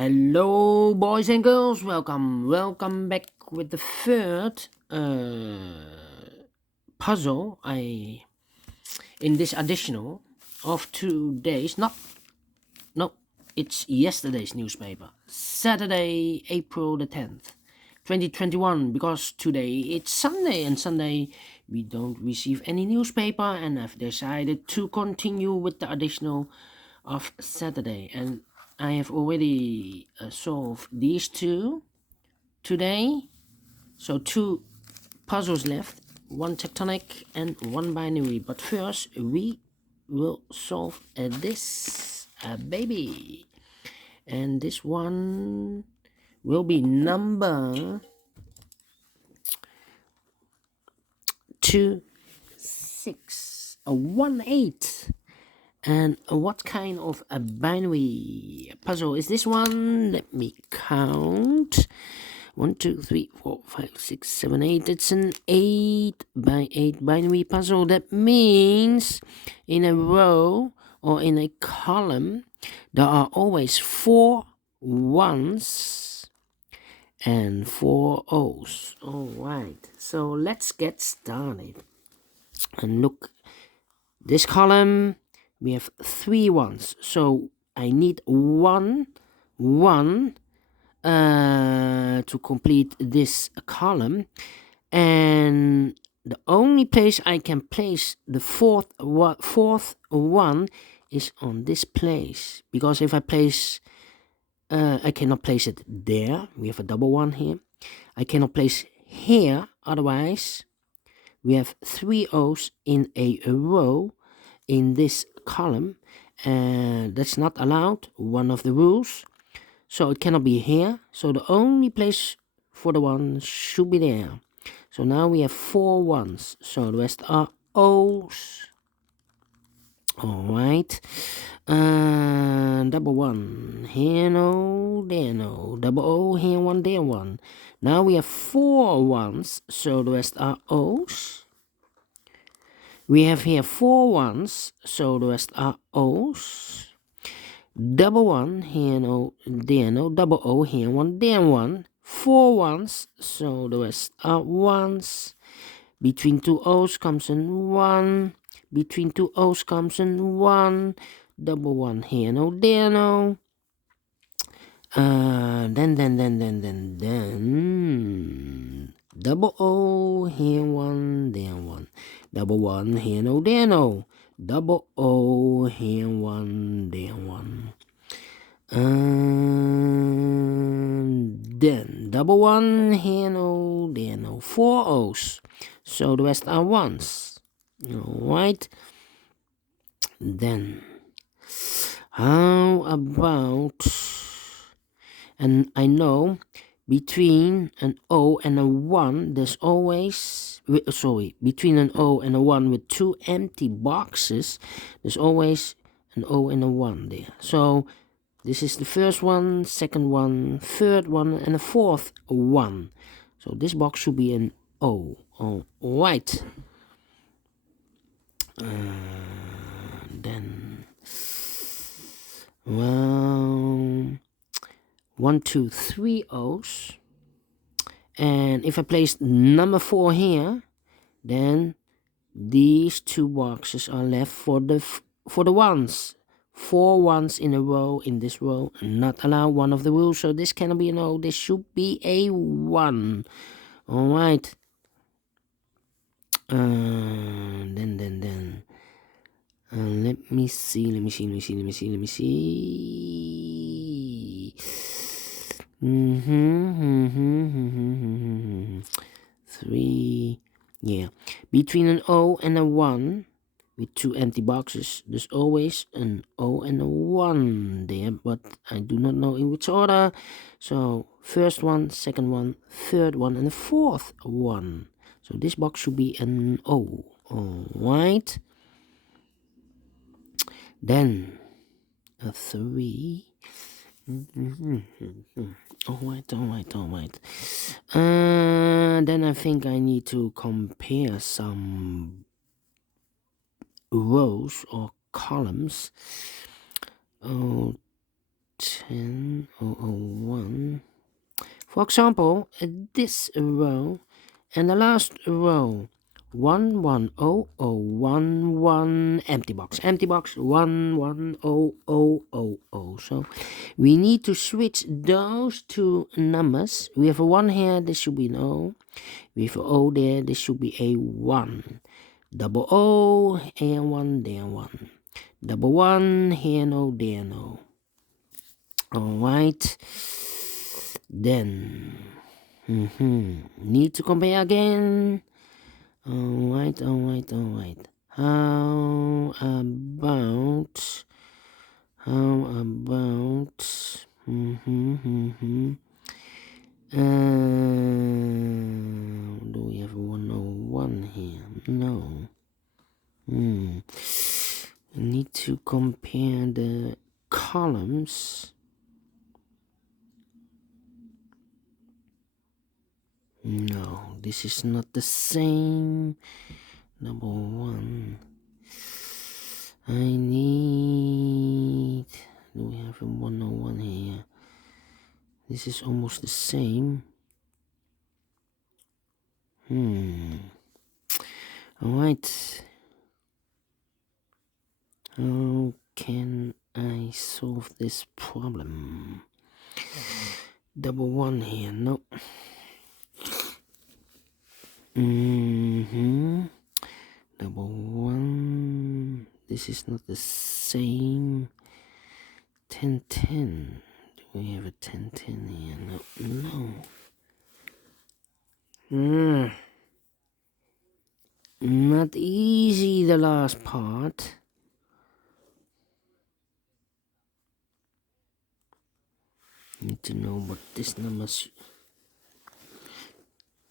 Hello, boys and girls. Welcome back with the third puzzle. In this additional of 2 days. No, it's yesterday's newspaper, Saturday, April the 10th, 2021. Because today it's Sunday, and Sunday we don't receive any newspaper, and I've decided to continue with the additional of Saturday, and I have already solved these two today. So 2 puzzles left, 1 tectonic and 1 binary. But first we will solve this baby, and this one will be number 2618. And what kind of a binary puzzle is this one? Let me count. 1, 2, 3, 4, 5, 6, 7, 8. It's an 8 by 8 binary puzzle. That means in a row or in a column, there are always 4 1s and 4 O's. Alright, so let's get started. And look, this column, we have 3 1s, so I need 1 1 to complete this column, and the only place I can place the fourth one is on this place, because if I place I cannot place it there. We have a double 1 here. I cannot place here, otherwise we have 3 O's in a row in this column, and that's not allowed, one of the rules. So it cannot be here, so the only place for the 1 should be there. So now we have 4 1s, so the rest are O's. Alright, double 1, here no, there no, double O, here 1, there 1. Now we have 4 1s, so the rest are O's. We have here 4 1s, so the rest are O's. Double 1, here no, there no, double O, here 1, there 1. 4 1s, so the rest are 1s. Between 2 O's comes in 1. Between 2 O's comes in 1. Double 1, here no, there no. Then. Double O, here 1, there 1. Double 1, here no, there no. Double O, here 1, there 1. Then double 1, here no, there no. 4 O's, so the rest are 1s. Alright. Then how about, and I know between an O and a 1 there's always, between an O and a 1 with 2 empty boxes, there's always an O and a 1 there. So this is the first one, second one, third one, and the fourth 1. So this box should be an O. Alright. Then, well, 1, 2, 3 O's. And if I place number 4 here, then these 2 boxes are left for the 1s. 4 1s in a row in this row, not allowed, one of the rules. So this cannot be an O, this should be a 1. Alright. Then. Let me see. 3, yeah. Between an O and a 1 with 2 empty boxes, there's always an O and a 1 there, but I do not know in which order. So first one, second one, third one, and the fourth 1. So this box should be an O. Alright. Then a 3. Alright. Then I think I need to compare some rows or columns. 10, 001. For example, this row and the last row, 110011 empty box, 110000. So we need to switch those two numbers. We have a 1 here, this should be an O. We have an O there, this should be a 1. Double O, and 1, there 1. Double 1, here no, there no. Alright. Then need to compare again. Alright. How about do we have 101 here? No. Need to compare the columns. No, this is not the same. Number 1. I need... Do we have a 101 here? This is almost the same. Alright. How can I solve this problem? Double 1 here, no. Double 1. This is not the same. 1010. Do we have a 1010 here? No. Not easy, the last part. Need to know what this number is.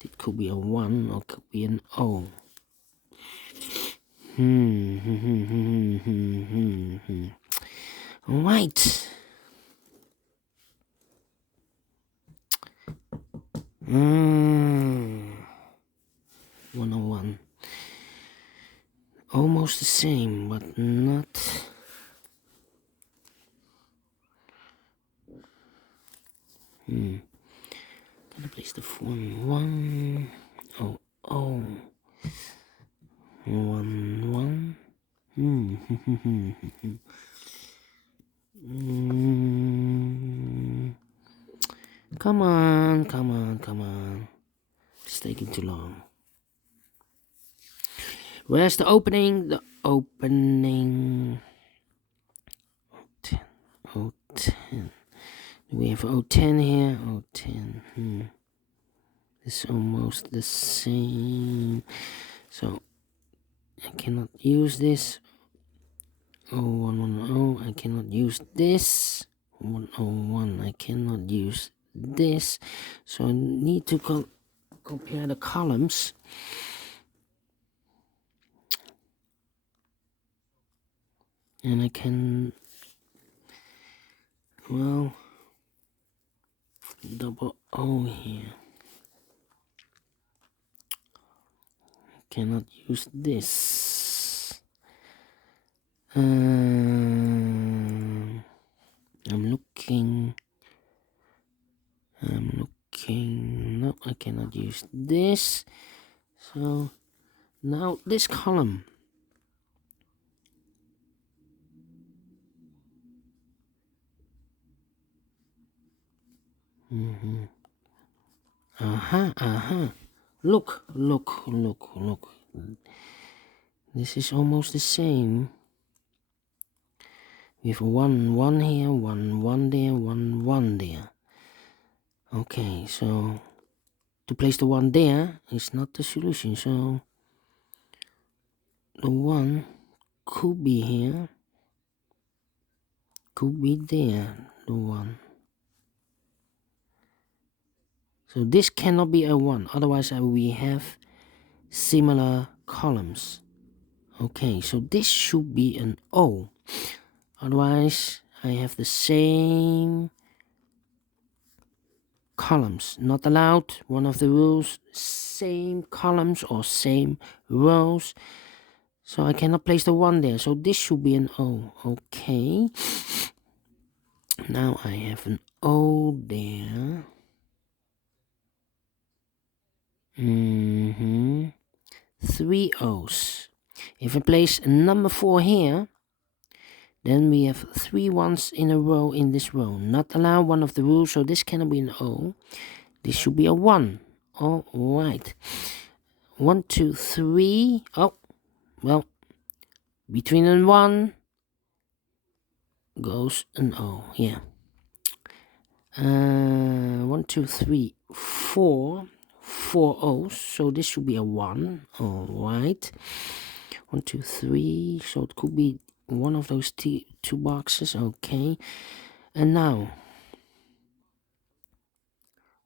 It could be a 1 or could be an O. Alright. 101. Almost the same, but not. Can I place the 1 1? Oh. 1 1. Come on. It's taking too long. Where's the opening? The opening. 010. We have 010 here. 010. It's almost the same. So I cannot use this. 0110. I cannot use this. 101. I cannot use this. So I need to compare the columns. And I can, well, double O here. I cannot use this. I'm looking. No, I cannot use this. So now this column. Look. This is almost the same. We have 1 1 here, 1 1 there, 1 1 there. Okay, so to place the 1 there is not the solution. So the 1 could be here, could be there. The 1. So this cannot be a 1, otherwise we have similar columns. Okay, so this should be an O, otherwise I have the same columns. Not allowed, one of the rules, same columns or same rows. So I cannot place the 1 there, so this should be an O. Okay. Now I have an O there. Three O's. If I place number 4 here, then we have 3 ones in a row in this row. Not allow one of the rules, so this cannot be an O. This should be a 1. All right. 1, 2, 3. Oh, well, between and 1 goes an O. Yeah. 1, 2, 3, 4. 4 O's, so this should be a 1. All right. 1, 2, 3. So it could be one of those two boxes. Okay. And now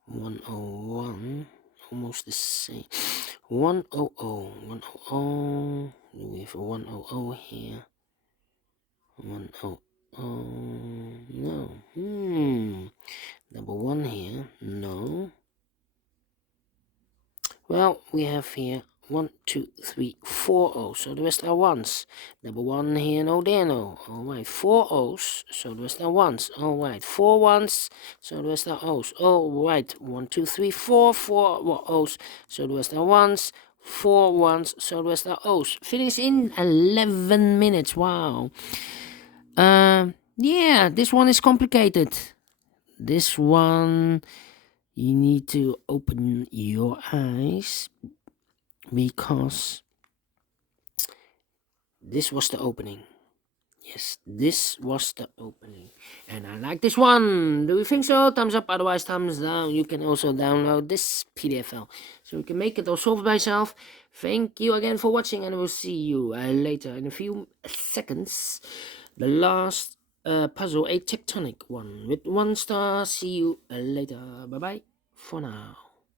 101, almost the same. 100, 100. We have a 100 here. 100. No. Number 1 here. No. Well, we have here 1, 2, 3, 4 O's, so the rest are 1s. Number 1 here, no there, no. Alright, 4 O's, so the rest are 1s. Alright, 4 1s, so the rest are O's. Alright, 1, 2, 3, 4, 4 O's, so the rest are 1s. 4 1s, so the rest are O's. Finish in 11 minutes, wow. Yeah, this one is complicated. This one, you need to open your eyes, because this was the opening. Yes, this was the opening, and I like this one. Do you think so? Thumbs up, otherwise thumbs down. You can also download this PDF file, so you can make it or solve it by yourself. Thank you again for watching, and we'll see you later in a few seconds. The last puzzle, a tectonic one with 1 star. See you later. Bye bye for now.